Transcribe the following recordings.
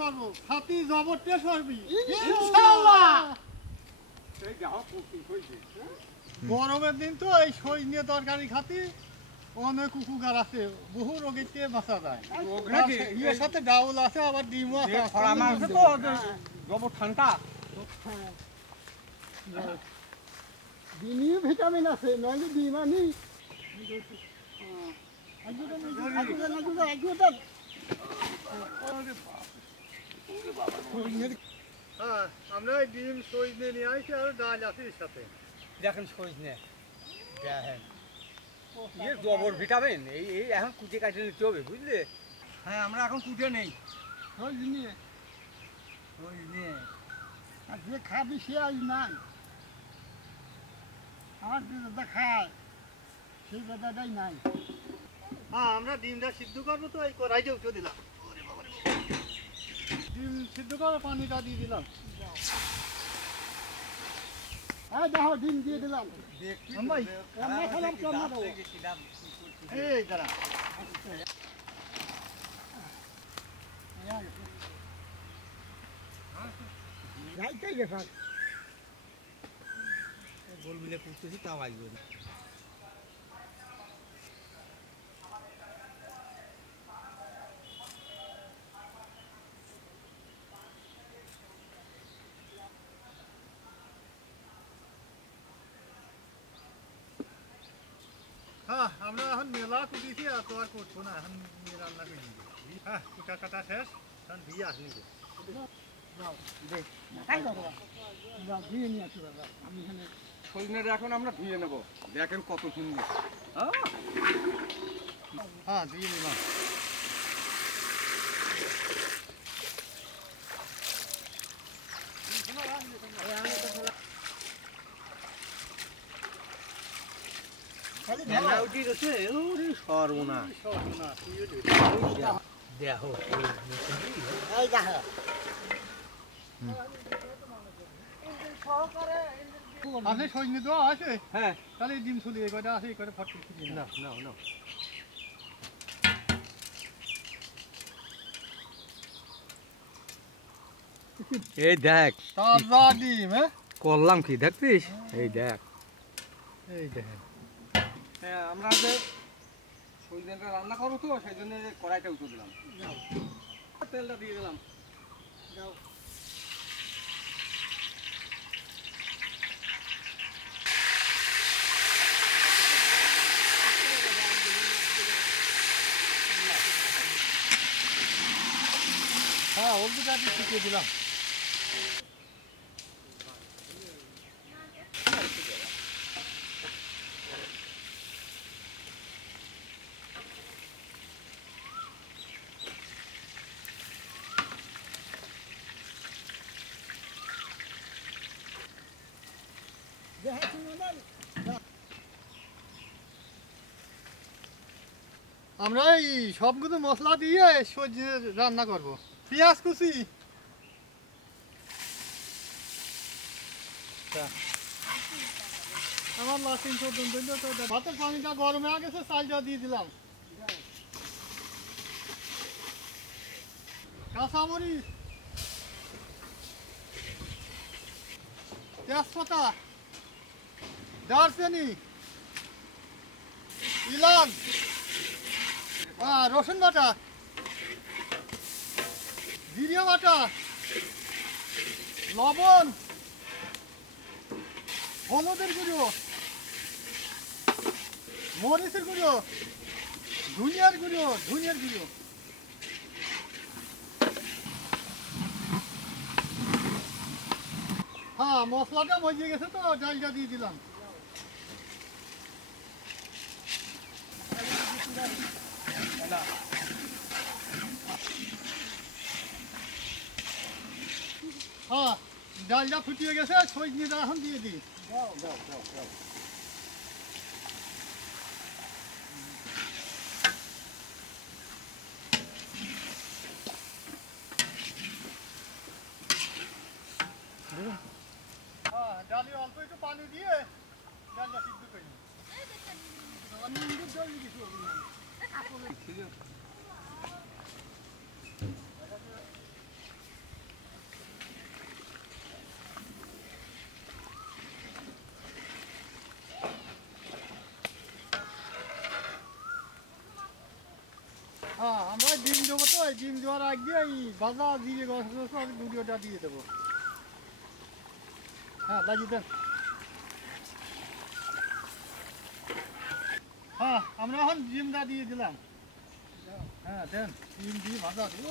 করবো খাতি জবর টেস্ট হবে ইনশাআল্লাহ। এই যাও কুকি হইছে গরমের দিন তো এই সজনে তরকারি খাতি অনেক উপকার আছে বহু রোগীর থেকে বাঁচা যায় রোগ নাকি? এর সাথে ডাউল আছে আবার ডিমও আছে খরা মারছে তো জবর ঠান্ডা ডিমে ভিটামিন আছে নইলে ডিম আনি হ্যাঁ আমরা এই ডিম সজনে নিয়ে আসি আর ডাল আছে এর সাথে দেখেন সজনে দেখেন এর জবর ভিটামিন এই এই এখন কুচে কাটে নিতে হবে বুঝলে হ্যাঁ আমরা এখন কুটে নেই সজনে সজনে আর যে খাবি সে আজ নাই আমার যেটা খায় সেই বেটাটাই নাই হ্যাঁ আমরা ডিমটা সিদ্ধ করবো তো এই কড়াইতে উঠে দিলাম ডিম সিদ্ধ করে পানিটা দিয়ে দিলাম হ্যাঁ দেখো ডিম দিয়ে দিলাম ভাই রান্না খেলাম রান্না দেবো এই দাঁড়া যাইতেই গেছে গোল মিলে কুটতেছি তাও আসবে না হ্যাঁ আমরা এখন মেলা কুটিছি আর তো আর করবো না এখন রান্না করে নিবো হ্যাঁ কুটা কাটা শেষ এখন দিয়ে আসনি দিয়ে নিয়ে আসো দাদা আমি এখানে সজনেটা এখন আমরা ধুয়ে নেব দেখেন কত সুন্দর হ্যাঁ দিয়ে নিলাম সর্বনা দেহ এই দেখো আছে সজনে তো আছে হ্যাঁ তাহলে ডিম ছুলি এই কয়টা আছে এই কয়টা ফট করে না না না এই দেখ তাজা ডিম হ্যাঁ করলাম কি দেখছিস এই দেখ এই দেখেন হ্যাঁ আমরা যে সজনেটা রান্না করবো তো সেই জন্য কড়াইটা উঠে দিলাম তেলটা দিয়ে দিলাম হ্যাঁ হলদিটা দিয়ে শিখিয়ে দিলাম আমরা এই সবগুলো মশলা দিয়ে সবজি রান্না করব পেঁয়াজ কুচি আমার লাসিন পর্যন্ত ভাতের পানিটা গরম হয়ে গেছে চালটা দিয়ে দিলাম কাঁচামরিচ তেজপাতা দারচিনি ইলাচ রসুন বাটা জিরে বাটা লবণ হলুদের গুঁড়ো মরিচের গুঁড়ো ধনিয়ার গুঁড়ো হ্যাঁ মশলাটা মজিয়ে গেছে তো ডালটা দিয়ে দিলাম হ্যাঁ ডালটা ফুটিয়ে গেছে সজনেটা এখন দিয়ে দিই হ্যাঁ ডালে অল্প একটু পানি দিয়ে ডালটা সিদ্ধ করে নিই জল দিয়েছি ডিম দেওয়ার আগে এই ভাজা দিয়ে ভিডিওটা দিয়ে দেবো। হ্যাঁ লাগিয়ে দেন। হ্যাঁ আমরা এখন ডিমটা দিয়ে দিলাম। হ্যাঁ দেন ডিম দিয়ে ভাজা দিব।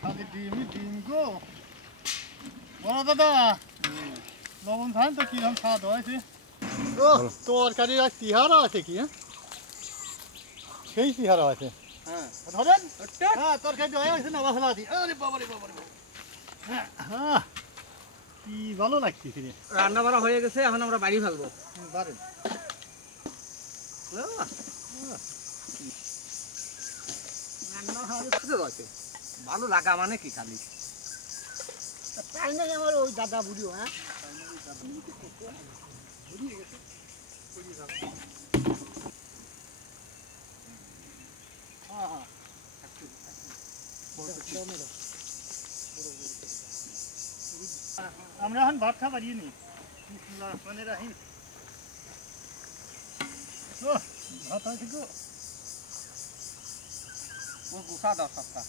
খালি ডিমই ডিম গো। বড় দাদা লবণ খান তো কিরকম স্বাদ হয়েছে। ও তরকারি আর তিহারা আছে কি? হ্যাঁ সেই তিহারা আছে। হ্যাঁ ধরেন হ্যাঁ তরকারি হয়ে গেছে না মশলা দি। আরে বাবারে বাবারে হ্যাঁ হ্যাঁ কি ভালো লাগছে কিরে। রান্না বাড়া হয়ে গেছে, এখন আমরা বাড়ি ফেলবো। বারেন রান্না হয়ে গেছে, ভালো লাগা মানে কি খালি তাই নাই আমার ওই দাদা বুড়িও হ্যাঁ আমরা এখন ভাত খাবার বাড়িয়ে নি। মানে রাহিম ও ভাত আছে গো। ও গুছা দাও সবটা।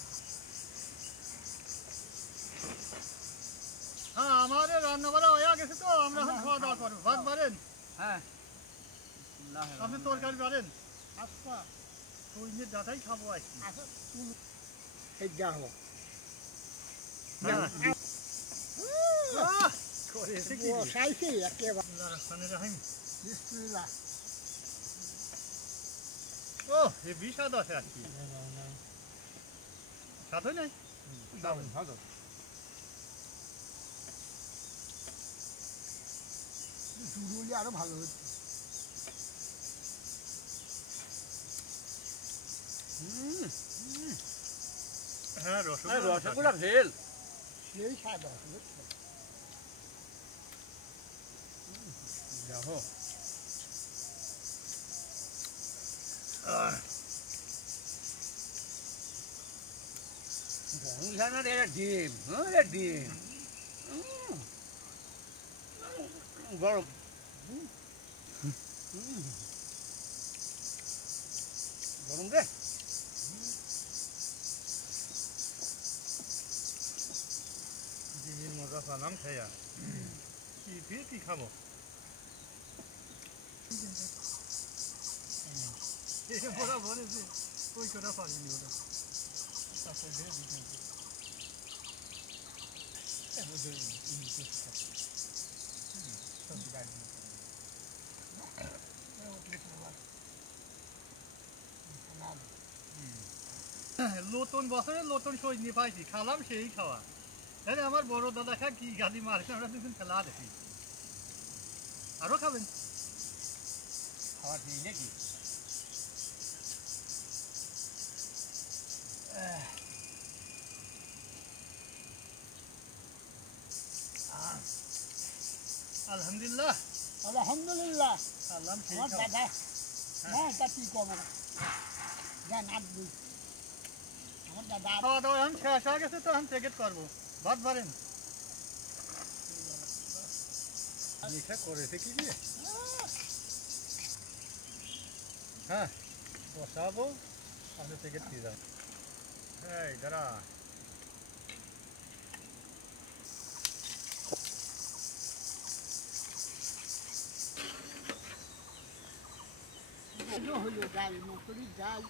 হ্যাঁ আমাদের রান্না বাড়া হয়ে গেছে তো আমরা এখন খাওয়া দাওয়া করবো। ভাত বাড়েন। হ্যাঁ আপনি তরকারি বাড়েন। আচ্ছা তুই নিয়ে ডাটাই খাবো আজকে। এই যা হো করেছে কি বসাইছে একেবারে মানে রাহিম বিসমিল্লাহ ও এ বিষাদ আছে আর কি স্বাদ হয় নাই। ভালো জুড়ুলি আরো ভালো হচ্ছে হ্যাঁ রসগোল্লা ভেল সেই স্বাদ আছে দেখো ডিম হ্যাঁ ডিম গরম গরম রে ডিমের মজা পালাম খাইয়া কি দিয়ে কি খাবো। ওরা বলেছে ওই কটা পারিনি ওরা নতুন বছরে নতুন সজনে পাইছি খালাম সেই খাওয়া। তাহলে আমার বড় দাদা খা কি গালি মারছে আমরা দুদিন খেলা দেখি। আরো খাবেন খাওয়ার দিই নাকি আলহামদুলিল্লাহ আলহামদুলিল্লাহ খালাম সেই আমার খাওয়া। দাদা হ্যাঁ তা কি কবে যান আপনি আমার দাদা খাওয়া দাওয়া এখন শেষ হয়ে গেছে তো এখন প্যাকেট করবো। ভাত বাড়েন মিঠা করেছে কি দিয়ে হ্যাঁ বসাবো আপনি প্যাকেট দিয়ে যান। এই দাঁড়া হইলো যাই মুখরি যাই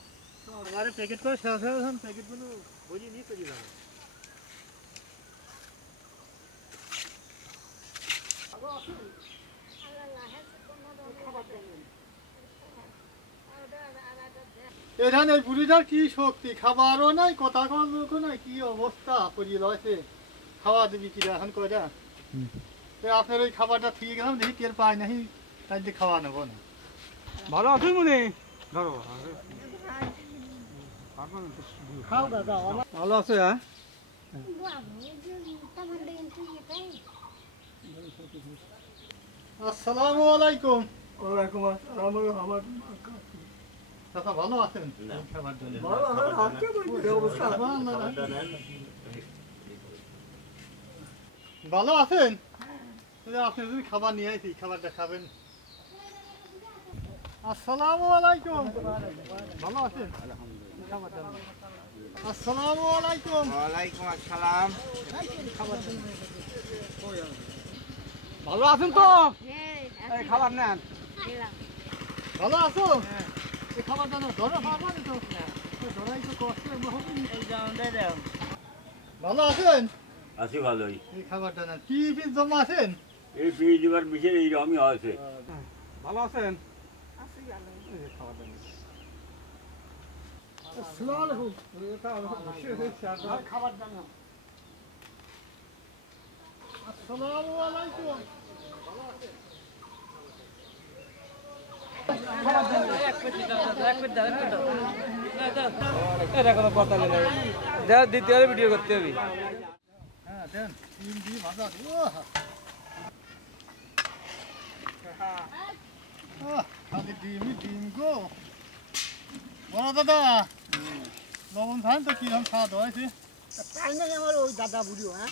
আমার প্যাকেট করে শেষ হয়ে গেছে প্যাকেটগুলো ভরিয়ে নিয়ে চলে যাবো। এখানে এই বুড়িটার কি শক্তি খাবারও নাই কথা কর লোকও নাই কি অবস্থা করিয়ে রয়েছে খাওয়া দিবি কি এখন কয়টা আপনার ওই খাবারটা ঠিক গেলাম দেখি টের পাই নাহি তাই দিয়ে খাওয়া নেবো না। ভালো আছে মনে ধরো খাও দাদা আমার ভালো আছে হ্যাঁ আসসালামু আলাইকুম। ওয়ালাইকুম আসসালাম আমার দাদা ভালো আছেন খাবার জন্য ভালো আছেন আপনি যদি খাবার নিয়ে আসি খাবারটা খাবেন। আসসালামু আলাইকুম। ভালো আছেন? আসসালামু আলাইকুম। ওয়ালাইকুম আসসালাম। ভালো আছেন তো? এই খাবার নেন। ভালো আছো? এই খাবার দাও, ধরো খাবার তো। ধরাই তো কষ্ট হবে। ভালো আছেন? আছি ভালোই। এই খাবারটা না কি পিস জমা আছেন? এই ফ্রিজ এবার বিশেষ এইরকমই আছে। ভালো আছেন? আসসালামু আলাইকুম। খাবার দাও না। আসসালামু আলাইকুম। দ্বিতীয় ভিডিও করতে হবে। হ্যাঁ দেন ডিম দিয়ে ভাজা দিও। খালি ডিমই ডিম গো। বড় দাদা লবণ খান তো কিরকম খাওয়া দাওয়া হয়েছে? তাই নাই আমার ওই দাদা বুড়িও হ্যাঁ